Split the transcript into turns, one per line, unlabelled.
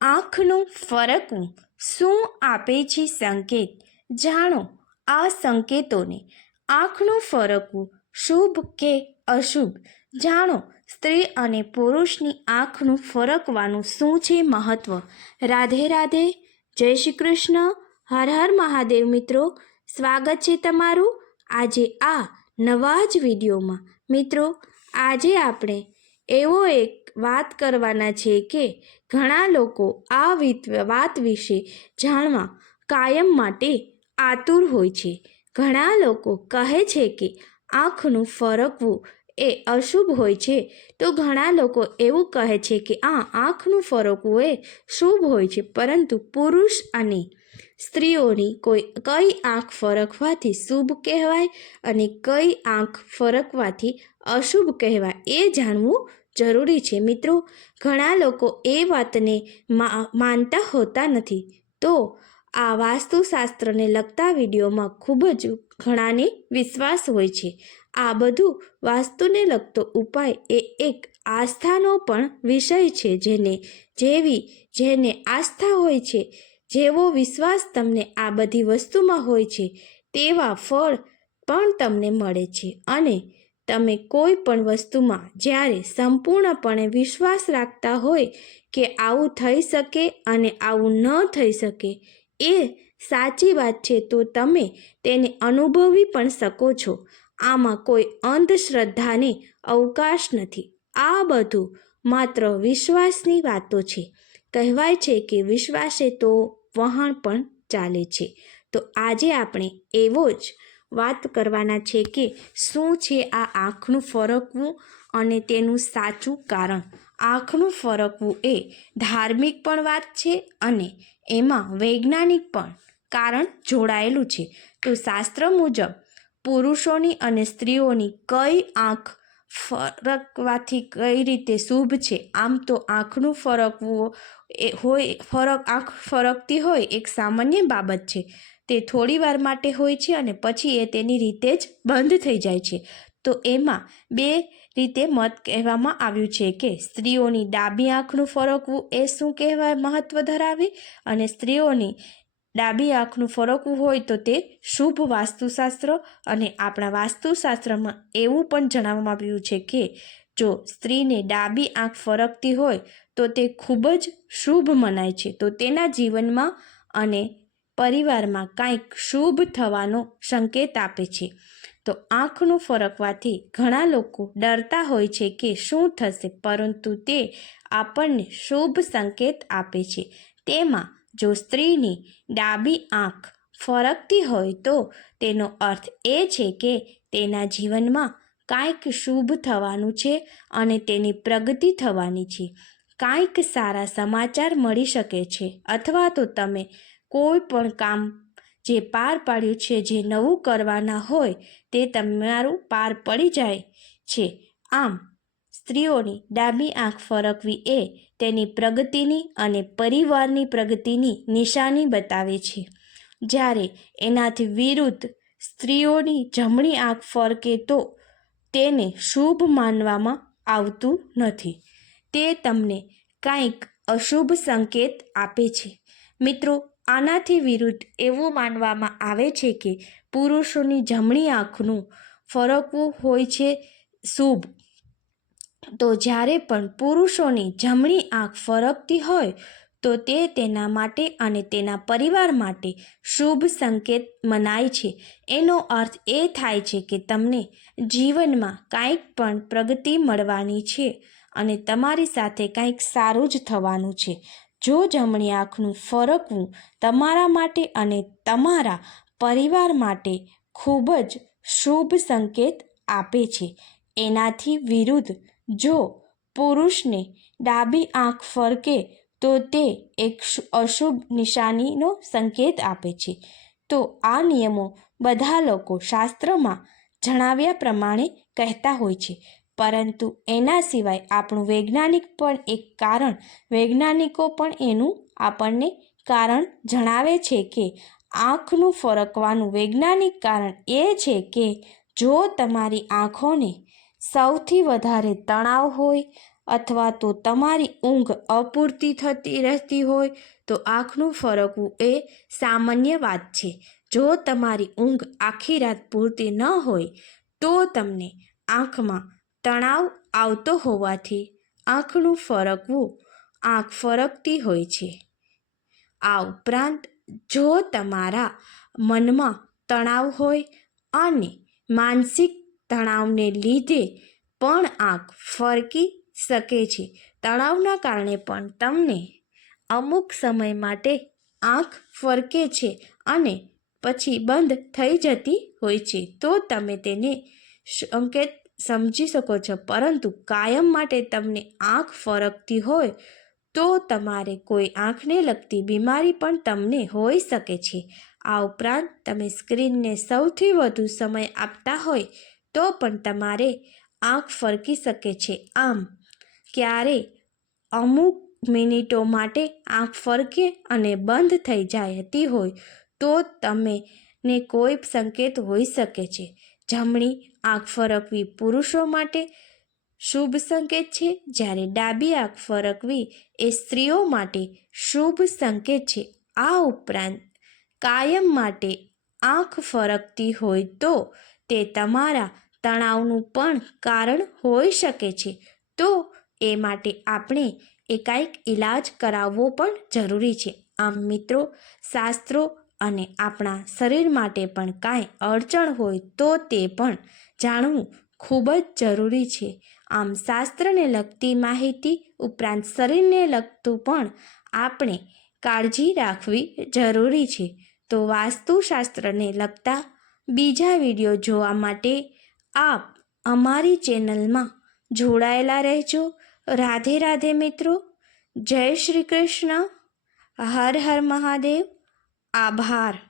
આંખનું ફરકવું શું આપે છે સંકેત? જાણો, આ સંકેતોને આંખનું ફરકવું શુભ કે અશુભ? જાણો, સ્ત્રી અને પુરુષની આંખનું ફરકવાનું શું છે મહત્વ? રાધે રાધે, જય શ્રી કૃષ્ણ, હર હર મહાદેવ મિત્રો, સ્વાગત છે તમારું આજે આ નવા જ વિડીયોમાં. મિત્રો, આજે આપણે એવો એક વાત કરવાના છે કે ઘણા લોકો આ વિત વિશે જાણવા કાયમ માટે આતુર હોય છે. ઘણા લોકો કહે છે કે આંખનું ફરકવું એ અશુભ હોય છે. તો ઘણા લોકો એવું કહે છે કે આ આંખનું ફરકવું એ શુભ હોય છે. પરંતુ પુરુષ અને સ્ત્રીઓની કોઈ, કઈ આંખ ફરકવાથી શુભ કહેવાય અને કઈ આંખ ફરકવાથી અશુભ કહેવાય એ જાણવું જરૂરી છે. મિત્રો, ઘણા લોકો એ વાતને માનતા હોતા નથી. તો આ વાસ્તુશાસ્ત્રને લગતા વિડીયોમાં ખૂબ જ ઘણાને વિશ્વાસ હોય છે. આ બધું વાસ્તુને લગતો ઉપાય એ એક આસ્થાનો પણ વિષય છે જેને, જેવી, જેને આસ્થા હોય છે, જેવો વિશ્વાસ તમને આ બધી વસ્તુમાં હોય છે, તેવા ફળ પણ તમને મળે છે. અને તમે કોઈ પણ વસ્તુમાં જ્યારે સંપૂર્ણપણે વિશ્વાસ રાખતા હોય કે આવું થઈ શકે અને આવું ન થઈ શકે, એ સાચી વાત છે, તો તમે તેને અનુભવી પણ શકો છો. આમાં કોઈ અંધશ્રદ્ધાને અવકાશ નથી. આ બધું માત્ર વિશ્વાસની વાતો છે. કહેવાય છે કે વિશ્વાસે તો વહાણ પણ ચાલે છે. તો આજે આપણે એવો જ વાત કરવાના છે કે શું છે આ આંખનું ફરકવું અને તેનું સાચું કારણ? આંખનું ફરકવું એ ધાર્મિક પણ વાત છે અને એમાં વૈજ્ઞાનિક પણ કારણ જોડાયેલું છે. તો શાસ્ત્ર મુજબ, પુરુષોની અને સ્ત્રીઓની કઈ આંખ ફરકવાથી કઈ રીતે શુભ છે? આમ તો આંખનું ફરકવું એ હોય, ફરક, આંખ ફરકતી હોય એક સામાન્ય બાબત છે. તે થોડી વાર માટે હોય છે અને પછી એ તેની રીતે જ બંધ થઈ જાય છે. તો એમાં બે રીતે મત કહેવામાં આવ્યું છે કે સ્ત્રીઓની ડાબી આંખનું ફરકવું એ શું કહેવાય મહત્વ ધરાવે અને સ્ત્રીઓની ડાબી આંખનું ફરકવું હોય તો તે શુભ વાસ્તુશાસ્ત્ર અને આપણા વાસ્તુશાસ્ત્રમાં એવું પણ જણાવવામાં આવ્યું છે કે જો સ્ત્રીને ડાબી આંખ ફરકતી હોય તો તે ખૂબ જ શુભ મનાય છે. તો તેના જીવનમાં અને પરિવારમાં કાંઈક શુભ થવાનો સંકેત આપે છે. તો આંખનું ફરકવાથી ઘણા લોકો ડરતા હોય છે કે શું થશે, પરંતુ તે આપણને શુભ સંકેત આપે છે. તેમાં જો સ્ત્રીની ડાબી આંખ ફરકતી હોય તો તેનો અર્થ એ છે કે તેના જીવનમાં કાંઈક શુભ થવાનું છે અને તેની પ્રગતિ થવાની છે. કાંઈક સારા સમાચાર મળી શકે છે, અથવા તો તમે કોઈ પણ કામ જે પાર પાડ્યું છે, જે નવું કરવાના હોય, તે તમારું પાર પડી જાય છે. આમ, સ્ત્રીઓની ડાબી આંખ ફરકવી એ તેની પ્રગતિની અને પરિવારની પ્રગતિની નિશાની બતાવે છે. જ્યારે એનાથી વિરુદ્ધ સ્ત્રીઓની જમણી આંખ ફરકે તો તેને શુભ માનવામાં આવતું નથી. તે તમને કાંઈક અશુભ સંકેત આપે છે. મિત્રો આનાથી વિરુદ્ધ એવું માનવામાં આવે છે કે પુરુષોની જમણી આંખનું ફરકવું હોય છે શુભ. તો જ્યારે પણ પુરુષોની જમણી આંખ ફરકતી હોય, તો તે તેના માટે અને તેના પરિવાર માટે શુભ સંકેત મનાય છે. એનો અર્થ એ થાય છે કે તમને જીવનમાં કાંઈક પણ પ્રગતિ મળવાની છે અને તમારી સાથે કાંઈક સારું જ થવાનું છે. જો જમણી આંખનું ફરકવું તમારા માટે અને તમારા પરિવાર માટે ખૂબ જ શુભ સંકેત આપે છે. એનાથી વિરુદ્ધ જો પુરુષને ડાબી આંખ ફરકે, તો તે એક અશુભ નિશાનીનો સંકેત આપે છે. તો આ નિયમો બધા લોકો શાસ્ત્રમાં જણાવ્યા પ્રમાણે કહેતા હોય છે. પરંતુ એના સિવાય આપણું વૈજ્ઞાનિક પણ એક કારણ, વૈજ્ઞાનિકો પણ એનું આપણને કારણ જણાવે છે કે આંખનું ફરકવાનું વૈજ્ઞાનિક કારણ એ છે કે જો તમારી આંખોને સૌથી વધારે તણાવ હોય અથવા તો તમારી ઊંઘ અપૂરતી થતી રહેતી હોય, તો આંખનું ફરકવું એ સામાન્ય વાત છે. જો તમારી ઊંઘ આખી રાત પૂરતી ન હોય, તો તમને આંખમાં તણાવ આવતો હોવાથી આંખનું ફરકવું, આંખ ફરકતી હોય છે. આ ઉપરાંત જો તમારા મનમાં તણાવ હોય અને માનસિક તણાવને લીધે પણ આંખ ફરકી શકે છે, તણાવના કારણે પણ તમને અમુક સમય માટે આંખ ફરકે છે અને પછી બંધ થઈ જતી હોય છે, તો તમે તેને સંકેત સમજી શકો છો. પરંતુ કાયમ માટે તમને આંખ ફરકતી હોય તો તમારે કોઈ આંખને લગતી બીમારી પણ તમને હોઈ શકે છે. આ ઉપરાંત તમે સ્ક્રીનને સૌથી વધુ સમય આપતા હોય તો પણ તમારે આંખ ફરકી શકે છે. આમ, ક્યારે અમુક મિનિટો માટે આંખ ફરકે અને બંધ થઈ જતી હોય તો તમે ને કોઈ સંકેત હોઈ શકે છે. જમણી આંખ ફરકવી પુરુષો માટે શુભ સંકેત છે. જ્યારે ડાબી આંખ ફરકવી એ સ્ત્રીઓ માટે શુભ સંકેત છે. આ ઉપરાંત કાયમ માટે આંખ ફરકતી હોય તો તે તમારા તણાવનું પણ કારણ હોઈ શકે છે. તો એ માટે આપણે એકાએક ઈલાજ કરાવવો પણ જરૂરી છે. આમ મિત્રો, શાસ્ત્રો અને આપણા શરીર માટે પણ કાંઈ અડચણ હોય તો તે પણ જાણવું ખૂબ જ જરૂરી છે. આમ શાસ્ત્રને લગતી માહિતી ઉપરાંત શરીરને લગતું પણ આપણે કાળજી રાખવી જરૂરી છે. તો વાસ્તુશાસ્ત્રને લગતા બીજા વીડિયો જોવા માટે આપ અમારી ચેનલમાં જોડાયેલા રહેજો. રાધે રાધે મિત્રો. જય શ્રી કૃષ્ણ. હર હર મહાદેવ. આભાર.